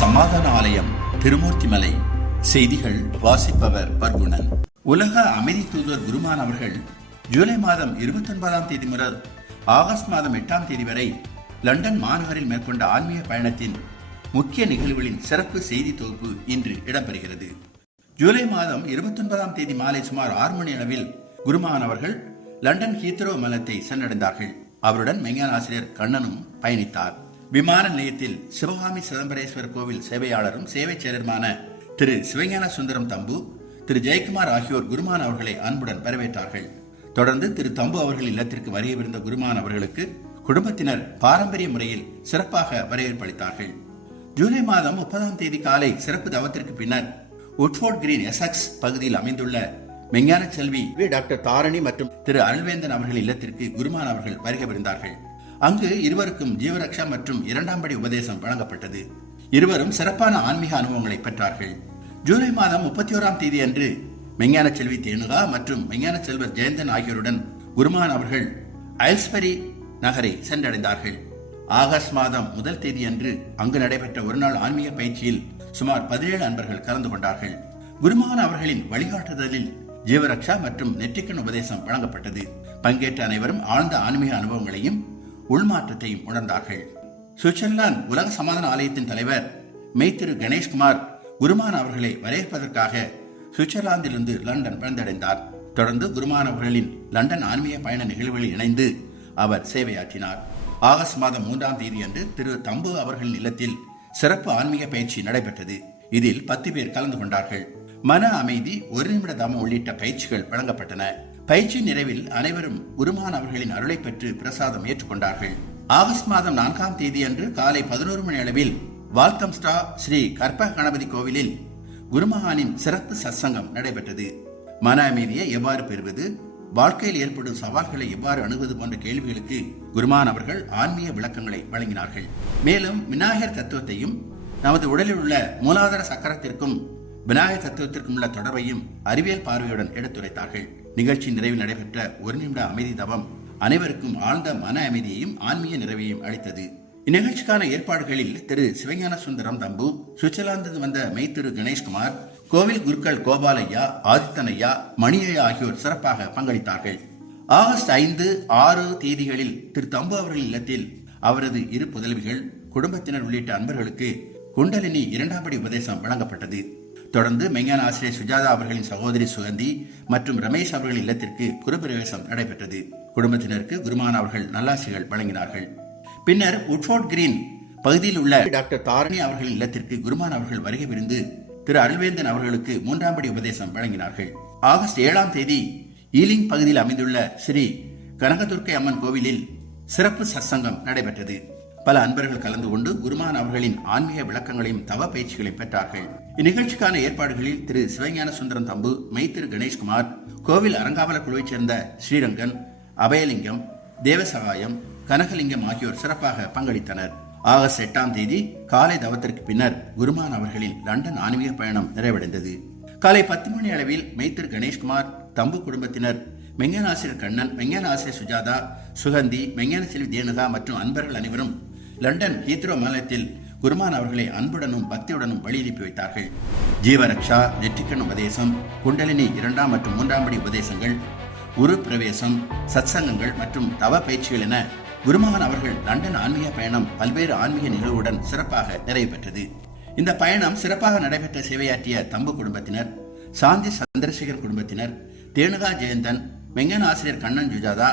சமாதான ஆலயம் திருமூர்த்திமலை. செய்திகள் வாசிப்பவர் பர்குணன். உலக அமைதி தூதர் குருமான் அவர்கள் ஜூலை மாதம் 29ஆம் தேதி முதல் ஆகஸ்ட் மாதம் 8ஆம் தேதி வரை லண்டன் மாநகரில் மேற்கொண்ட ஆன்மீக பயணத்தின் முக்கிய நிகழ்வுகளின் சிறப்பு செய்தி தொகுப்பு இன்று இடம்பெறுகிறது. ஜூலை மாதம் 29ஆம் தேதி மாலை சுமார் 6 மணி அளவில் குருமான் அவர்கள் லண்டன் ஹீத்ரோ விமானத்தை சென்றடைந்தார்கள். அவருடன் மெய்ஞான ஆசிரியர் கண்ணனும் பயணித்தார். விமான நிலையத்தில் சிவகாமி சிதம்பரேஸ்வர் கோவில் சேவையாளரும் சேவை செயலருமான திரு சிவஞான சுந்தரம் தம்பு, திரு ஜெயக்குமார் ஆகியோர் குருமான் அவர்களை அன்புடன் வரவேற்றார்கள். தொடர்ந்து திரு தம்பு அவர்கள் இல்லத்திற்கு வருகையிருந்த குருமான் அவர்களுக்கு குடும்பத்தினர் பாரம்பரிய முறையில் சிறப்பாக வரவேற்பளித்தார்கள். ஜூலை மாதம் 30ஆம் தேதி காலை சிறப்பு தவத்திற்கு பின்னர் உட்ஃபோர்ட் கிரீன் எசெக்ஸ் பகுதியில் அமைந்துள்ள மெய்ஞான செல்வி டாக்டர் தாரணி மற்றும் திரு அருள்வேந்தன் அவர்கள் இல்லத்திற்கு குருமான் அவர்கள் வருகை புரிந்தார்கள். அங்கு இருவருக்கும் ஜீவரக்ஷா மற்றும் 2ஆம் படி உபதேசம் வழங்கப்பட்டது. இருவரும் சிறப்பான ஆன்மீக அனுபவங்களை பெற்றார்கள். ஜூலை மாதம் 31ஆம் தேதி அன்று மெய்ஞான செல்வி தேனுகா மற்றும் மெய்ஞான செல்வர் ஜெயந்தன் ஆகியோருடன் குருமான் அவர்கள் அயல்ஸ்பரி நகரை சென்றடைந்தார்கள். ஆகஸ்ட் மாதம் 1 தேதி அன்று அங்கு நடைபெற்ற ஒருநாள் ஆன்மீக பயிற்சியில் சுமார் 17 அன்பர்கள் கலந்து கொண்டார்கள். குருமான் அவர்களின் வழிகாட்டுதலில் ஜீவரக்ஷா மற்றும் நெற்றிக்கண் உபதேசம் வழங்கப்பட்டது. பங்கேற்ற அனைவரும் ஆழ்ந்த ஆன்மீக அனுபவங்களையும் உள்மாற்றத்தையும் உணர்ந்தார்கள். சுவிட்சர்லாந்து உலக சமாதான ஆலயத்தின் தலைவர் மெய்திரு கணேஷ்குமார் குருமான் அவர்களை வரவேற்பதற்காக சுவிட்சர்லாந்திலிருந்து லண்டன் வந்தடைந்தார். தொடர்ந்து குருமான் அவர்களின் லண்டன் ஆன்மீக பயண நிகழ்வுகளில் இணைந்து அவர் சேவையாற்றினார். ஆகஸ்ட் மாதம் 3ஆம் தேதி அன்று திரு தம்பு அவர்களின் இல்லத்தில் சிறப்பு ஆன்மீக பயிற்சி நடைபெற்றது. இதில் 10 பேர் கலந்து கொண்டார்கள். மன அமைதி, 1 நிமிட தவம் உள்ளிட்ட பயிற்சிகள் வழங்கப்பட்டன. பயிற்சி நிறைவில் அனைவரும் குருமான் அவர்களின் அருளை பெற்று பிரசாதம் ஏற்றுக்கொண்டார்கள். ஆகஸ்ட் மாதம் 4ஆம் தேதி அன்று காலை 11 மணி அளவில் வால்தம்ஸ்டா ஸ்ரீ கற்பக கணபதி கோவிலில் குருமகானின் சிறப்பு சத்சங்கம் நடைபெற்றது. மன அமைதியை எவ்வாறு பெறுவது, வாழ்க்கையில் ஏற்படும் சவால்களை எவ்வாறு அணுகுவது போன்ற கேள்விகளுக்கு குருமான் அவர்கள் ஆன்மீக விளக்கங்களை வழங்கினார்கள். மேலும் விநாயகர் தத்துவத்தையும் நமது உடலில் உள்ள மூலாதார சக்கரத்திற்கும் விநாயகர் தத்துவத்திற்கும் உள்ள தொடர்பையும் அறிவியல் பார்வையுடன் எடுத்துரைத்தார்கள். நிகழ்ச்சி நிறைவில் நடைபெற்ற 1 நிமிட அமைதி தவம் அனைவருக்கும் ஆழ்ந்த மன அமைதியையும் ஆன்மீக நிறைவையும் அளித்தது. இந்நிகழ்ச்சிக்கான ஏற்பாடுகளில் திரு சிவஞான சுந்தரம் தம்பு, சுவிட்சர்லாந்து வந்த மெய்திரு கணேஷ்குமார், கோவில் குருக்கள் கோபாலையா, ஆதித்தனையா, மணியையா ஆகியோர் சிறப்பாக பங்களித்தார்கள். ஆகஸ்ட் 5, 6 தேதிகளில் திரு தம்பு அவர்கள் இல்லத்தில் அவரது 2 புதல்விகள், குடும்பத்தினர் உள்ளிட்ட அன்பர்களுக்கு குண்டலினி 2ஆம் படி உபதேசம் வழங்கப்பட்டது. தொடர்ந்து மெய்ஞான ஆசிரியர் சுஜாதா அவர்களின் சகோதரி சுகந்தி மற்றும் ரமேஷ் அவர்களின் இல்லத்திற்கு குருபிரவேசம் நடைபெற்றது. குடும்பத்தினருக்கு குருமான் அவர்கள் நல்லாசிகள் வழங்கினார்கள். பின்னர் உட்ஃபோர்ட் கிரீன் பகுதியில் உள்ள டாக்டர் தாரணி அவர்களின் இல்லத்திற்கு குருமான் அவர்கள் வருகை புரிந்து திரு அருள்வேந்தன் அவர்களுக்கு 3ஆம் படி உபதேசம் வழங்கினார்கள். ஆகஸ்ட் 7ஆம் தேதி ஈலிங் பகுதியில் அமைந்துள்ள ஸ்ரீ கனகதுர்க்கை அம்மன் கோவிலில் சிறப்பு சத்சங்கம் நடைபெற்றது. பல அன்பர்கள் கலந்து கொண்டு குருமான் அவர்களின் ஆன்மீக விளக்கங்களையும் தவ பயிற்சிகளையும் பெற்றார்கள். இந்நிகழ்ச்சிக்கான ஏற்பாடுகளில் திரு சிவஞான சுந்தரம் தம்பு, மெய்திரு கணேஷ்குமார், கோவில் அறங்காவலர் குழுவைச் சேர்ந்த ஸ்ரீரங்கன், அபயலிங்கம், தேவசகாயம், கனகலிங்கம் ஆகியோர் சிறப்பாக பங்களித்தனர். ஆகஸ்ட் 8ஆம் தேதி காலை தவத்திற்கு பின்னர் குருமான் அவர்களின் லண்டன் ஆன்மீக பயணம் நிறைவடைந்தது. காலை 10 மணி அளவில் மெய்திரு கணேஷ்குமார், தம்பு குடும்பத்தினர், மெய்ஞான ஆசிரியர் கண்ணன், மெய்ஞான ஆசிரியர் சுஜாதா, சுகந்தி, மெய்ஞான செல்வி தேனுகா மற்றும் அன்பர்கள் அனைவரும் லண்டன் ஹீத்ரோ விமானத்தில் குருமான் அவர்களை அன்புடனும் பக்தியுடனும் வழி அனுப்பி வைத்தார்கள். ஜீவரக்ஷா, நெற்றிக்கண் உபதேசம், குண்டலினி 2ஆம் மற்றும் 3ஆம் படி உபதேசங்கள், குரு பிரவேசம், சத்சங்கங்கள் மற்றும் தவ பயிற்சிகள் என குருமகன் அவர்கள் லண்டன் ஆன்மீக பயணம் பல்வேறு ஆன்மீக நிகழ்வுடன் சிறப்பாக நிறைவு பெற்றது. இந்த பயணம் சிறப்பாக நடைபெற்ற சேவையாற்றிய தம்பு குடும்பத்தினர், சாந்தி சந்திரசேகர் குடும்பத்தினர், தேனுகா ஜெயந்தன், மெய்ஞான ஆசிரியர் கண்ணன் சுஜாதா,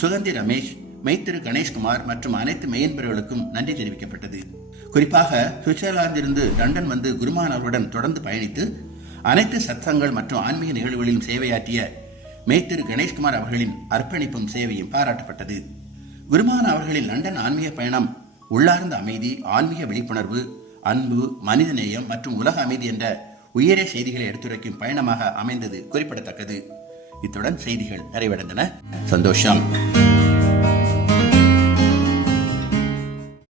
சுகந்தி ரமேஷ், மெய்திரு கணேஷ்குமார் மற்றும் அனைத்து மெய்யன்பர்களுக்கும் நன்றி தெரிவிக்கப்பட்டது. குறிப்பாக சுவிட்சர்லாந்திலிருந்து லண்டன் வந்து குருமான் அவர்களுடன் தொடர்ந்து பயணித்து அனைத்து சத்சங்கள் மற்றும் ஆன்மீக நிகழ்வுகளிலும் சேவையாற்றிய மெய்திரு கணேஷ்குமார் அவர்களின் அர்ப்பணிப்பும் சேவையும் பாராட்டப்பட்டது. குருமான் அவர்களின் லண்டன் ஆன்மீக பயணம் உள்ளார்ந்த அமைதி, ஆன்மீக விழிப்புணர்வு, அன்பு, மனிதநேயம் மற்றும் உலக அமைதி என்ற உயரிய செய்திகளை எடுத்துரைக்கும் பயணமாக அமைந்தது குறிப்பிடத்தக்கது. இத்துடன் செய்திகள் நிறைவடைந்தன. சந்தோஷம்.